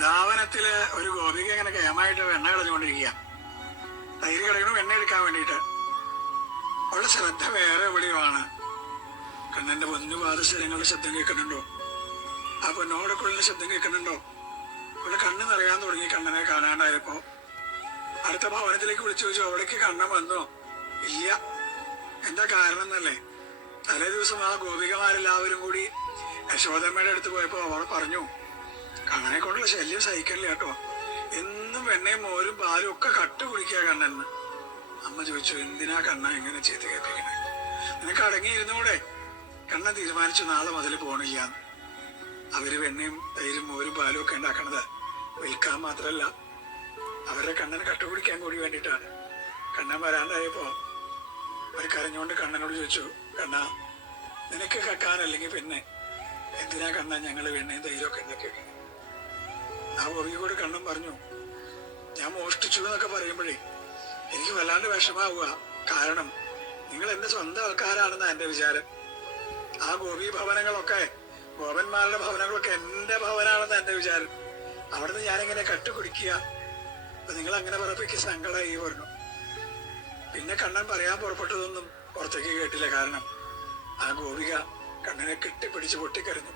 വൃന്ദാവനത്തില് ഒരു ഗോപിക ഇങ്ങനെ കേമായിട്ട് വെണ്ണ കളഞ്ഞുകൊണ്ടിരിക്കുക. തൈര് കളയണം വെണ്ണ എടുക്കാൻ വേണ്ടിയിട്ട്. അവളുടെ ശ്രദ്ധ വേറെ എവിടെയുമാണ്. കണ്ണന്റെ പൊന്നു പാദസ്ഥലങ്ങളുടെ ശബ്ദം കേൾക്കുന്നുണ്ടോ? ആ പൊന്നോടക്കുള്ളിന്റെ ശബ്ദം കേൾക്കുന്നുണ്ടോ? ഇവിടെ കണ്ണ് നിറയാൻ തുടങ്ങി. കണ്ണനെ കാണാണ്ടായപ്പോ അടുത്ത ഭവനത്തിലേക്ക് വിളിച്ചു ചോദിച്ചു, അവിടേക്ക് കണ്ണൻ വന്നോ? ഇല്ല. എന്താ കാരണം എന്നല്ലേ? തലേ ദിവസം ആ ഗോപികമാരെല്ലാവരും കൂടി യശോദമ്മയുടെ അടുത്ത് പോയപ്പോ അവൾ പറഞ്ഞു, കണ്ണനെ കൊണ്ടുള്ള ശല്യം സഹിക്കണില്ല കേട്ടോ, എന്നും വെണ്ണയും മോരും പാലും ഒക്കെ കട്ട് കുടിക്കുക കണ്ണെന്ന്. അമ്മ ചോദിച്ചു, എന്തിനാ കണ്ണ എങ്ങനെ ചെയ്ത് കേൾപ്പിക്കണേ? നിനക്ക് അടങ്ങിയിരുന്നൂടെ? കണ്ണൻ തീരുമാനിച്ചു നാളെ മുതൽ പോണില്ല. അവര് വെണ്ണയും തൈരും മോരും പാലും ഒക്കെ ഉണ്ടാക്കണത് വിൽക്കാൻ മാത്രല്ല, അവരുടെ കണ്ണനെ കട്ടുപിടിക്കാൻ കൂടി വേണ്ടിയിട്ടാണ്. കണ്ണൻ വരാണ്ടായപ്പോ അവർ കരഞ്ഞുകൊണ്ട് കണ്ണനോട് ചോദിച്ചു, കണ്ണ നിനക്ക് കക്കാനല്ലെങ്കിൽ പിന്നെ എന്തിനാ കണ്ണ ഞങ്ങള് വെണ്ണയും തൈരും ഒക്കെ ഉണ്ടാക്കിയത്? ആ ഗോപിയോട് കണ്ണൻ പറഞ്ഞു, ഞാൻ മോഷ്ടിച്ചു എന്നൊക്കെ പറയുമ്പോഴേ എനിക്ക് വല്ലാണ്ട് വിഷമാവുക. കാരണം നിങ്ങൾ എന്റെ സ്വന്തം ആൾക്കാരാണെന്നാ എന്റെ വിചാരം. ആ ഗോപി ഭവനങ്ങളൊക്കെ, ഗോപന്മാരുടെ ഭവനങ്ങളൊക്കെ എന്റെ ഭവനാണെന്നാ എന്റെ വിചാരം. അവിടുന്ന് ഞാനിങ്ങനെ കട്ടുകുടിക്കുക. അപ്പൊ നിങ്ങൾ അങ്ങനെ പറപ്പിക്ക് സങ്കടമായി പറഞ്ഞു. പിന്നെ കണ്ണൻ പറയാൻ പുറപ്പെട്ടതൊന്നും പുറത്തേക്ക് കേട്ടില്ല. കാരണം ആ ഗോപിക കണ്ണനെ കെട്ടിപ്പിടിച്ച് പൊട്ടിക്കരഞ്ഞു.